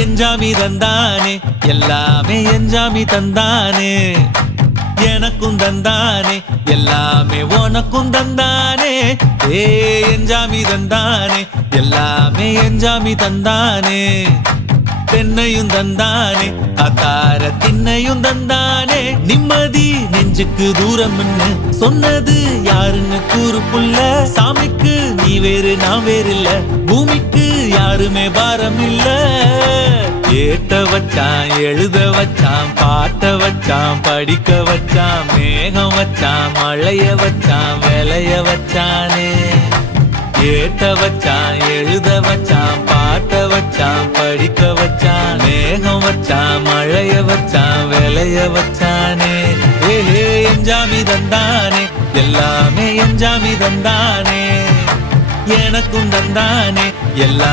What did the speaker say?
எஞ்சாமி தந்தானே எல்லாமே எஞ்சாமி தந்தானே எனக்கும் தந்தானே எல்லாமே உனக்கும் தந்தானே ஏ எஞ்சாமி தந்தானே எல்லாமே எஞ்சாமி தந்தானே தென்னையும் தந்தானே அத்தார திண்ணையும் தந்தானே நிம்மதி நெஞ்சுக்கு தூரம் சொன்னது யாருன்னு கூறு புள்ள சாமிக்கு நீ வேறு நான் வேறு இல்ல பூமிக்கு யாருமே பாரம் இல்ல ஏத்த வச்சான் எழுத வச்சான் பாட்ட வச்சான் படிக்க வச்சான் மேகம் வச்சான் மழைய வச்சான் விளைய வச்சானே ஏத்த வச்சான் எழுத வச்சான் பாட்ட வச்சான் படிக்க வச்சான் மேகம் வச்சான் மழைய வச்சான் விளைய வச்சானே ஏ எஞ்சாமி தந்தானே எல்லாமே எஞ்சாமி தந்தானே எனக்கும் தந்தானே எல்லா